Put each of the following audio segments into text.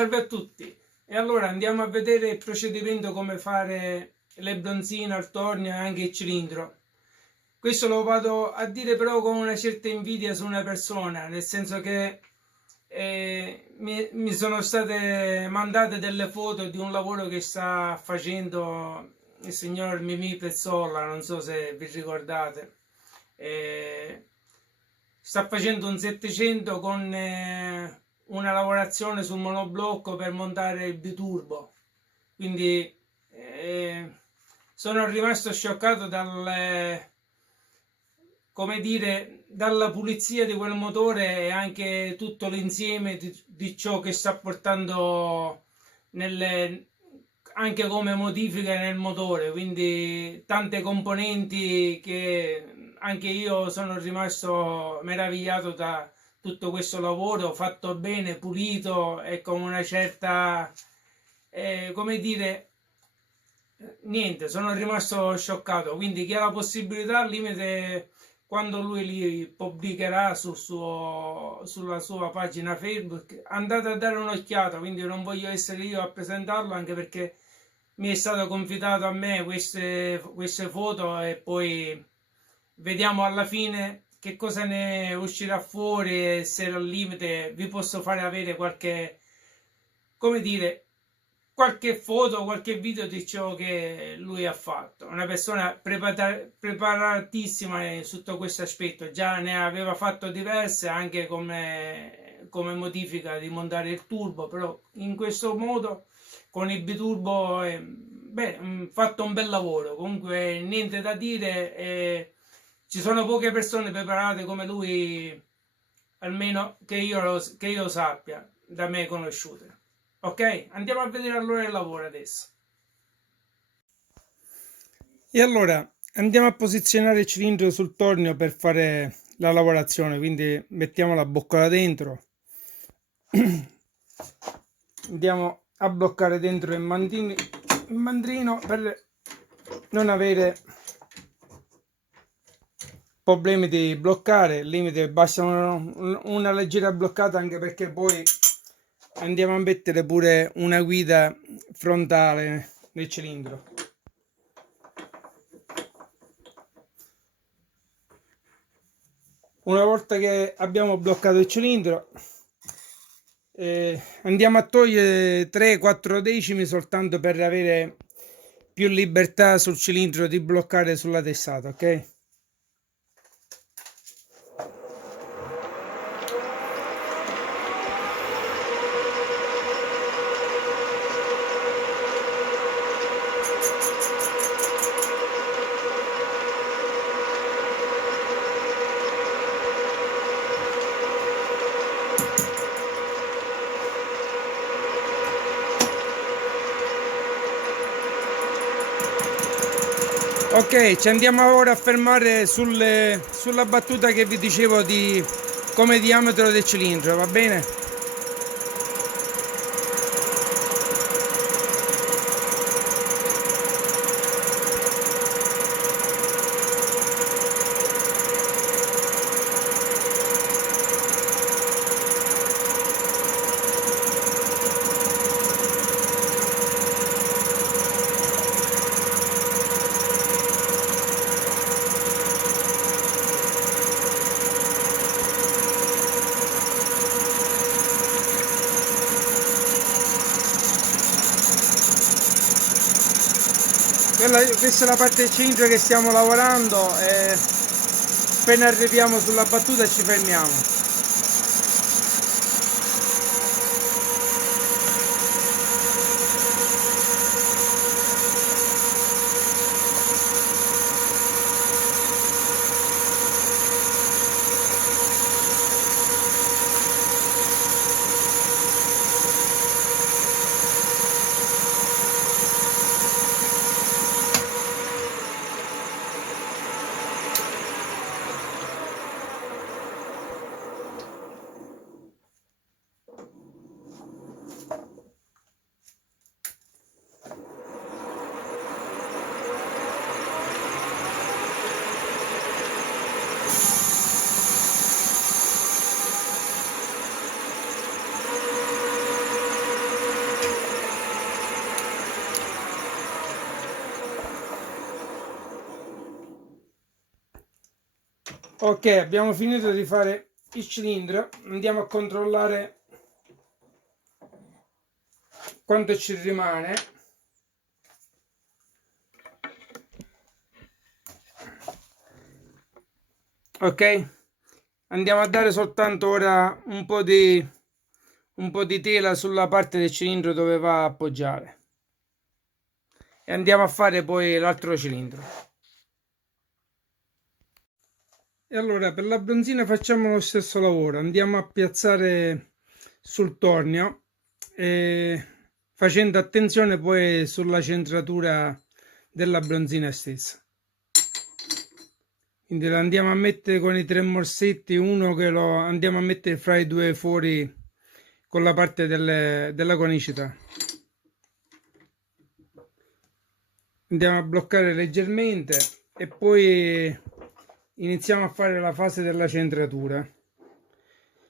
Salve a tutti. E allora andiamo a vedere il procedimento come fare le bronzine al tornio e anche il cilindro. Questo lo vado a dire però con una certa invidia su una persona, nel senso che mi sono state mandate delle foto di un lavoro che sta facendo il signor Mimì Pezzolla, non so se vi ricordate. Eh, Sta facendo un 700 con una lavorazione sul monoblocco per montare il biturbo. Quindi sono rimasto scioccato come dire, dalla pulizia di quel motore e anche tutto l'insieme di ciò che sta portando nelle, anche come modifiche nel motore, quindi tante componenti che anche io sono rimasto meravigliato da tutto questo lavoro fatto bene, pulito e con una certa, come dire, niente, sono rimasto scioccato. Quindi chi ha la possibilità, al limite, quando lui li pubblicherà sulla sua pagina Facebook, andate a dare un'occhiata. Quindi non voglio essere io a presentarlo, anche perché mi è stato confidato a me queste foto e poi vediamo alla fine che cosa ne uscirà fuori e se al limite vi posso fare avere qualche, come dire, qualche foto, qualche video di ciò che lui ha fatto. Una persona preparatissima sotto questo aspetto, già ne aveva fatto diverse anche come modifica di montare il turbo, però in questo modo con il biturbo fatto un bel lavoro. Comunque niente da dire, ci sono poche persone preparate come lui, almeno che io sappia, da me conosciute. Ok, andiamo a vedere allora il lavoro adesso. E allora andiamo a posizionare il cilindro sul tornio per fare la lavorazione, quindi mettiamo la boccola dentro, andiamo a bloccare dentro il mandrino per non avere problemi di bloccare. Il limite basta una leggera bloccata, anche perché poi andiamo a mettere pure una guida frontale nel cilindro. Una volta che abbiamo bloccato il cilindro, andiamo a togliere 3-4 decimi soltanto per avere più libertà sul cilindro di bloccare sulla testata, ok? Ok, ci andiamo ora a fermare sulla battuta che vi dicevo di come diametro del cilindro, va bene? Questa è la parte del cilindro che stiamo lavorando e appena arriviamo sulla battuta ci fermiamo. Ok, abbiamo finito di fare il cilindro, andiamo a controllare quanto ci rimane. Ok, andiamo a dare soltanto ora un po' di tela sulla parte del cilindro dove va a appoggiare e andiamo a fare poi l'altro cilindro. E allora per la bronzina facciamo lo stesso lavoro, andiamo a piazzare sul tornio facendo attenzione poi sulla centratura della bronzina stessa. Quindi lo andiamo a mettere con i 3 morsetti, uno che lo andiamo a mettere fra i due fori con la parte della conicità. Andiamo a bloccare leggermente e poi iniziamo a fare la fase della centratura.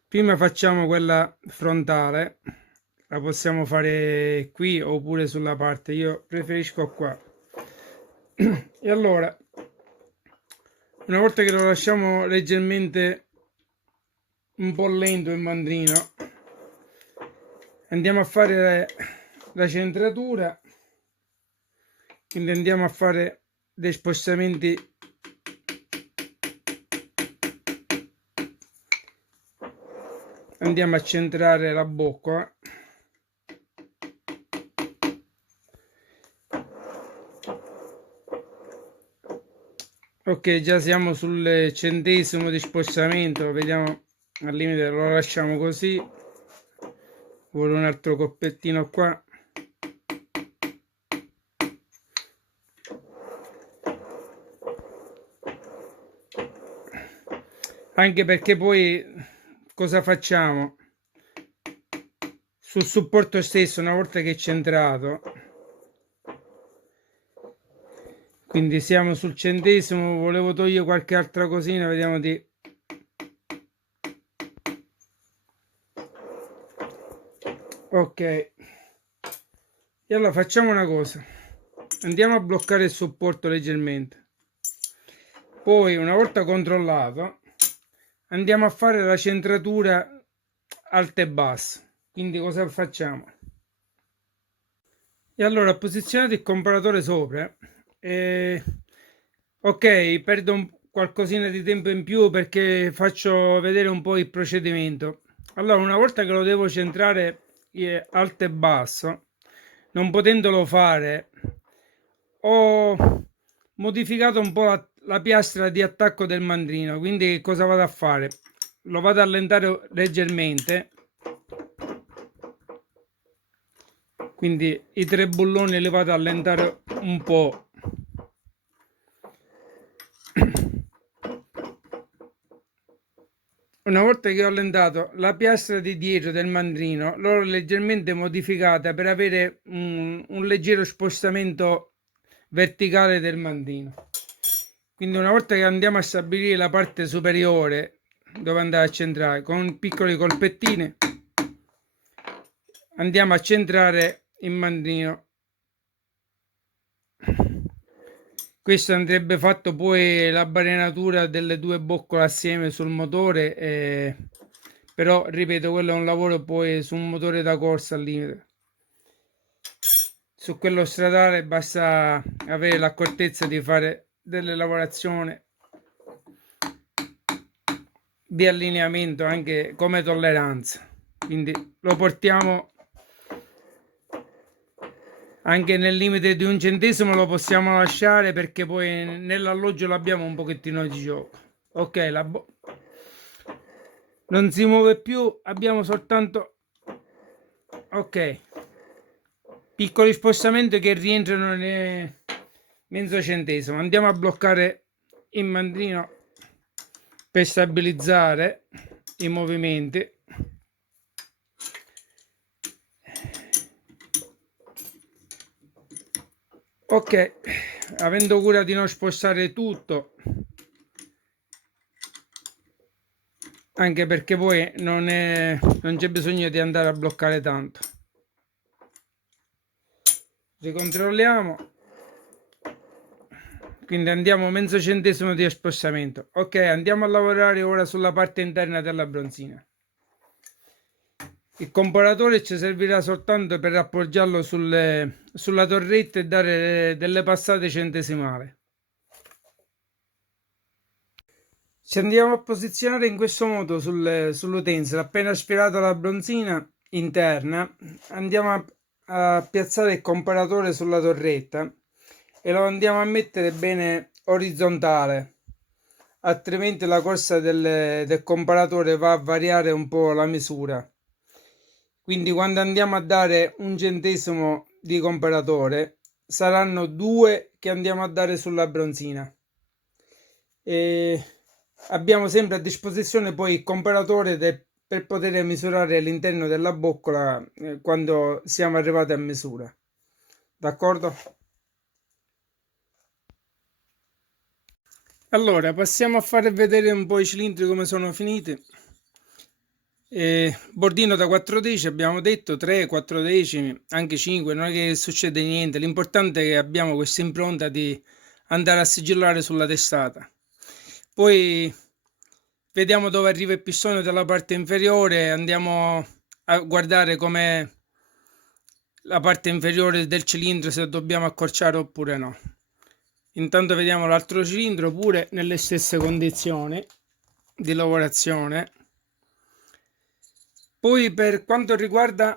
Prima facciamo quella frontale, la possiamo fare qui oppure sulla parte, io preferisco qua. E allora, una volta che lo lasciamo leggermente un po' lento il mandrino, andiamo a fare la centratura, quindi andiamo a fare dei spostamenti andiamo a centrare la bocca. Ok, già siamo sul 100° di spostamento, vediamo al limite, lo lasciamo così. Vuole un altro coppettino qua. Anche perché poi cosa facciamo? Sul supporto stesso, una volta che è centrato, quindi siamo sul 100°, volevo togliere qualche altra cosina, vediamo di... Ok, e allora facciamo una cosa, andiamo a bloccare il supporto leggermente, poi una volta controllato andiamo a fare la centratura alta e bassa. Quindi cosa facciamo? E allora posizionate il comparatore sopra ok, perdo qualcosina di tempo in più perché faccio vedere un po' il procedimento. Allora, una volta che lo devo centrare alto e basso, non potendolo fare, ho modificato un po' la piastra di attacco del mandrino. Quindi cosa vado a fare? Lo vado a allentare leggermente, quindi i 3 bulloni li vado a allentare un po'. Una volta che ho allentato la piastra di dietro del mandrino, l'ho leggermente modificata per avere un leggero spostamento verticale del mandrino. Quindi una volta che andiamo a stabilire la parte superiore dove andare a centrare, con piccoli colpettini andiamo a centrare il mandrino. Questo andrebbe fatto poi la barenatura delle 2 boccole assieme sul motore, però ripeto, quello è un lavoro poi su un motore da corsa al limite. Su quello stradale basta avere l'accortezza di fare delle lavorazioni di allineamento anche come tolleranza, quindi lo portiamo anche nel limite di 1 centesimo, lo possiamo lasciare perché poi nell'alloggio l'abbiamo un pochettino di gioco. Ok, non si muove più, abbiamo soltanto ok, piccoli spostamenti che rientrano nel mezzo centesimo. Andiamo a bloccare il mandrino per stabilizzare i movimenti. Ok, avendo cura di non spostare tutto, anche perché poi non c'è bisogno di andare a bloccare tanto. Ricontrolliamo, quindi andiamo mezzo centesimo di spostamento. Ok, andiamo a lavorare ora sulla parte interna della bronzina. Il comparatore ci servirà soltanto per appoggiarlo sulla torretta e dare delle passate centesimali. Ci andiamo a posizionare in questo modo sull'utensile. Appena aspirata la bronzina interna, andiamo a piazzare il comparatore sulla torretta e lo andiamo a mettere bene orizzontale, altrimenti la corsa del comparatore va a variare un po' la misura. Quindi quando andiamo a dare un centesimo di comparatore saranno 2 che andiamo a dare sulla bronzina. E abbiamo sempre a disposizione poi il comparatore per poter misurare l'interno della boccola quando siamo arrivati a misura. D'accordo? Allora, passiamo a fare vedere un po' i cilindri come sono finiti. Bordino da 4 decimi, abbiamo detto 3, 4 decimi, anche 5, non è che succede niente. L'importante è che abbiamo questa impronta di andare a sigillare sulla testata. Poi vediamo dove arriva il pistone dalla parte inferiore, andiamo a guardare come la parte inferiore del cilindro, se dobbiamo accorciare oppure no. Intanto vediamo l'altro cilindro pure nelle stesse condizioni di lavorazione. Poi per quanto riguarda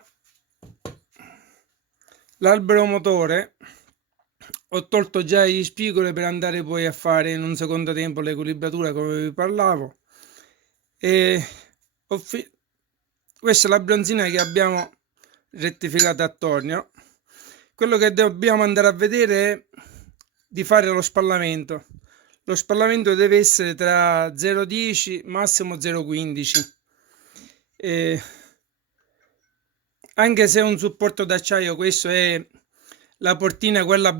l'albero motore, ho tolto già gli spigoli per andare poi a fare in un secondo tempo l'equilibratura come vi parlavo. Questa è la bronzina che abbiamo rettificato attorno. Quello che dobbiamo andare a vedere è di fare lo spallamento. Lo spallamento deve essere tra 0,10 massimo 0,15. Anche se è un supporto d'acciaio, questo è la portina, quella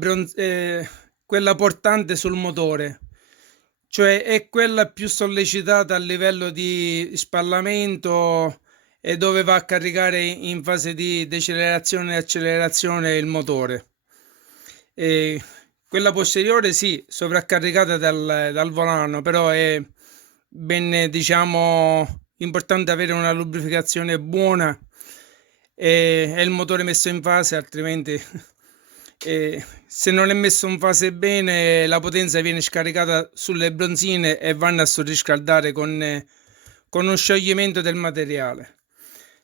portante sul motore, cioè è quella più sollecitata a livello di spallamento e dove va a caricare in fase di decelerazione e accelerazione il motore. Quella posteriore sì, sovraccaricata dal volano, però è ben, diciamo, importante avere una lubrificazione buona e il motore messo in fase, altrimenti se non è messo in fase bene la potenza viene scaricata sulle bronzine e vanno a surriscaldare con uno scioglimento del materiale.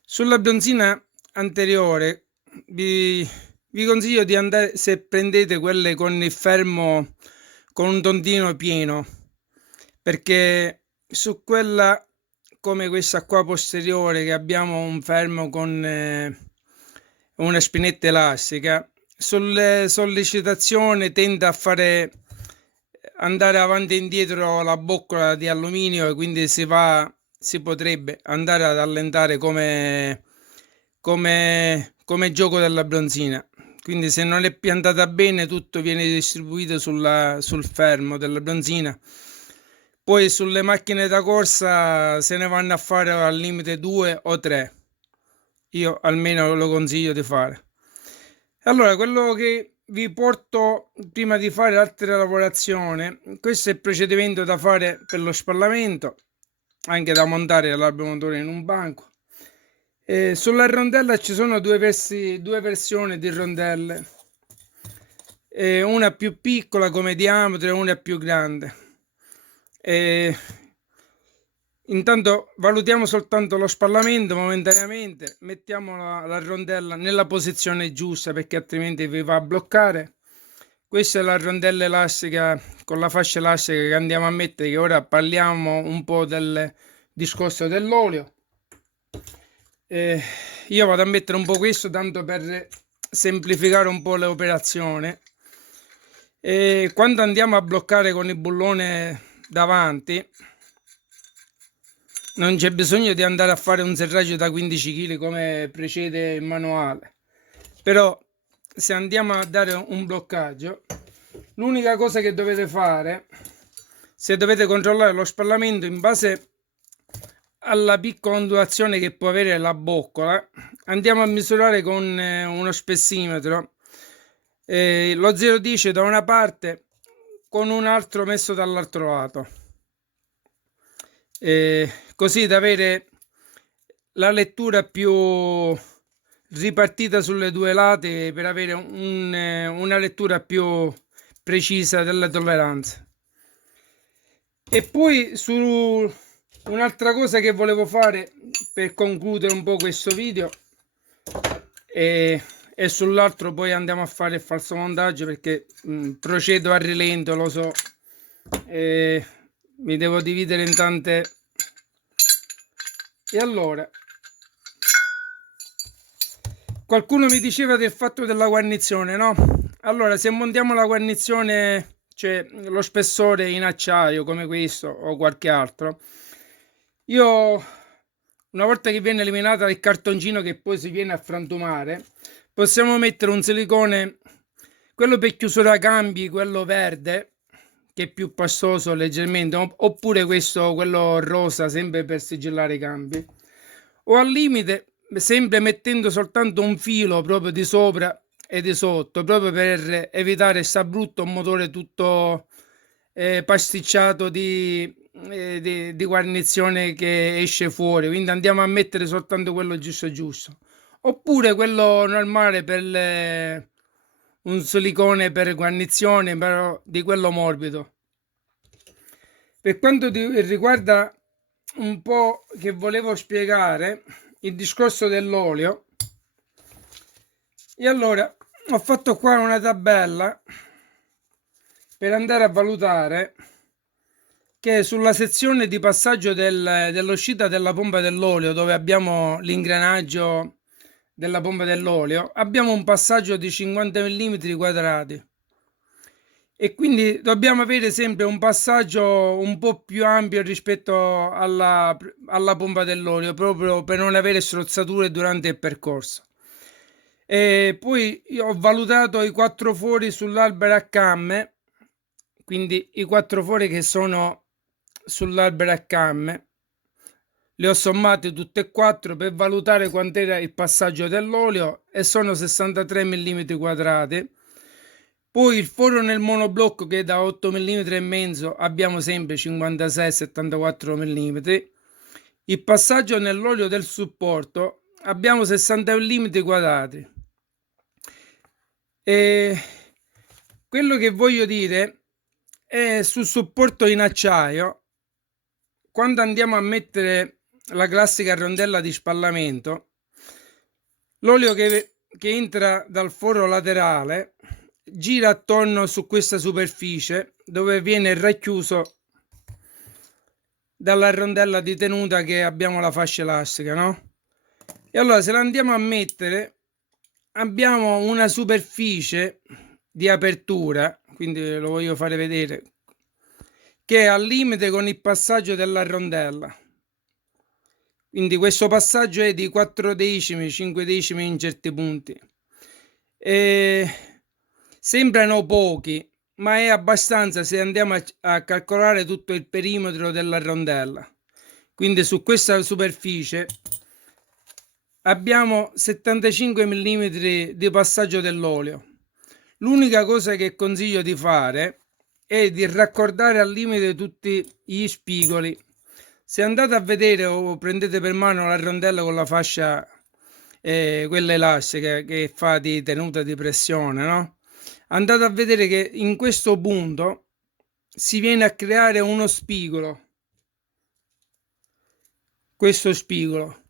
Sulla bronzina anteriore vi consiglio di andare, se prendete quelle con il fermo con un tondino pieno, perché su quella come questa qua posteriore che abbiamo un fermo con una spinetta elastica, sulle sollecitazioni tende a fare andare avanti e indietro la boccola di alluminio e quindi si potrebbe andare ad allentare come gioco della bronzina. Quindi se non è piantata bene tutto viene distribuito sul fermo della bronzina. Poi sulle macchine da corsa se ne vanno a fare al limite 2 o 3. Io almeno lo consiglio di fare. Allora, quello che vi porto prima di fare altre lavorazioni, questo è il procedimento da fare per lo spallamento, anche da montare l'albero motore in un banco. Sulla rondella ci sono due versioni di rondelle, una più piccola come diametro e una più grande. Intanto valutiamo soltanto lo spallamento momentaneamente, mettiamo la rondella nella posizione giusta perché altrimenti vi va a bloccare. Questa è la rondella elastica con la fascia elastica che andiamo a mettere, che ora parliamo un po' del discorso dell'olio. Io vado a mettere un po' questo tanto per semplificare un po' le operazioni. Quando andiamo a bloccare con il bullone davanti non c'è bisogno di andare a fare un serraggio da 15 kg come precede il manuale, però se andiamo a dare un bloccaggio, l'unica cosa che dovete fare, se dovete controllare lo spallamento in base alla piccola ondulazione che può avere la boccola, andiamo a misurare con uno spessimetro lo 0,10 da una parte, con un altro messo dall'altro lato, così da avere la lettura più ripartita sulle due lati, per avere una lettura più precisa della tolleranza. E poi su un'altra cosa che volevo fare per concludere un po' questo video, e sull'altro poi andiamo a fare il falso montaggio, perché procedo a rilento, lo so, mi devo dividere in tante. E allora, qualcuno mi diceva del fatto della guarnizione, no? Allora, se montiamo la guarnizione, cioè lo spessore in acciaio come questo o qualche altro, io, una volta che viene eliminata il cartoncino che poi si viene a frantumare, possiamo mettere un silicone, quello per chiusura cambi, quello verde, che è più pastoso leggermente, oppure questo, quello rosa, sempre per sigillare i cambi, o al limite sempre mettendo soltanto un filo proprio di sopra e di sotto, proprio per evitare sta brutto un motore tutto pasticciato di guarnizione che esce fuori. Quindi andiamo a mettere soltanto quello giusto giusto, oppure quello normale per un silicone per guarnizione, però di quello morbido. Per quanto riguarda un po' che volevo spiegare il discorso dell'olio, e allora ho fatto qua una tabella per andare a valutare che sulla sezione di passaggio dell'uscita della pompa dell'olio, dove abbiamo l'ingranaggio della pompa dell'olio, abbiamo un passaggio di 50 mm quadrati, e quindi dobbiamo avere sempre un passaggio un po' più ampio rispetto alla pompa dell'olio, proprio per non avere strozzature durante il percorso. E poi io ho valutato i 4 fori sull'albero a camme, quindi i 4 fori che sono sull'albero a camme li ho sommati tutti e 4 per valutare quant'era il passaggio dell'olio, e sono 63 mm quadrati. Poi il foro nel monoblocco, che è da 8 mm e mezzo, abbiamo sempre 56-74 mm. Il passaggio nell'olio del supporto abbiamo 60 mm quadrati. E quello che voglio dire è sul supporto in acciaio, quando andiamo a mettere la classica rondella di spallamento, l'olio che entra dal foro laterale gira attorno su questa superficie, dove viene racchiuso dalla rondella di tenuta che abbiamo la fascia elastica, no? E allora, se la andiamo a mettere, abbiamo una superficie di apertura, quindi lo voglio fare vedere, che è al limite con il passaggio della rondella. Quindi questo passaggio è di 4 decimi, 5 decimi in certi punti. Sembrano pochi, ma è abbastanza se andiamo a calcolare tutto il perimetro della rondella. Quindi su questa superficie abbiamo 75 mm di passaggio dell'olio. L'unica cosa che consiglio di fare è di raccordare al limite tutti gli spigoli. Se andate a vedere o prendete per mano la rondella con la fascia quella elastica che fa di tenuta di pressione, no? Andate a vedere che in questo punto si viene a creare uno spigolo. Questo spigolo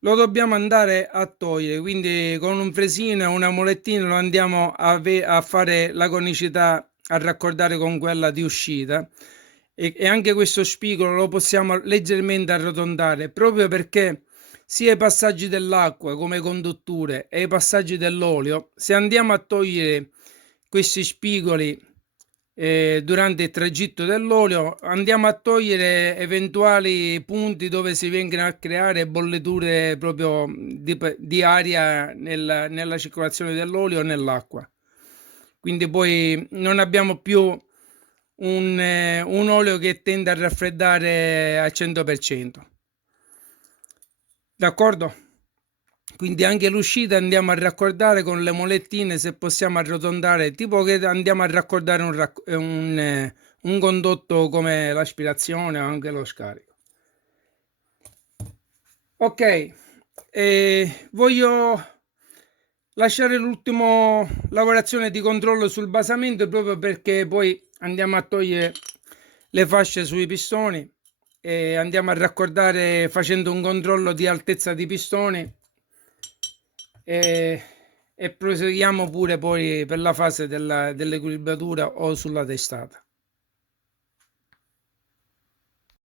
lo dobbiamo andare a togliere, quindi con un fresino e una molettina lo andiamo a fare la conicità, a raccordare con quella di uscita, e anche questo spigolo lo possiamo leggermente arrotondare, proprio perché sia i passaggi dell'acqua come condutture e i passaggi dell'olio, se andiamo a togliere questi spigoli durante il tragitto dell'olio, andiamo a togliere eventuali punti dove si vengono a creare bolliture proprio di aria nella circolazione dell'olio o nell'acqua. Quindi poi non abbiamo più un olio che tende a raffreddare al 100%. D'accordo? quindi anche l'uscita andiamo a raccordare con le molettine, se possiamo arrotondare, tipo che andiamo a raccordare un condotto come l'aspirazione o anche lo scarico. Ok, voglio lasciare l'ultima lavorazione di controllo sul basamento, proprio perché poi andiamo a togliere le fasce sui pistoni e andiamo a raccordare facendo un controllo di altezza di pistoni e proseguiamo pure poi per la fase dell'equilibratura o sulla testata.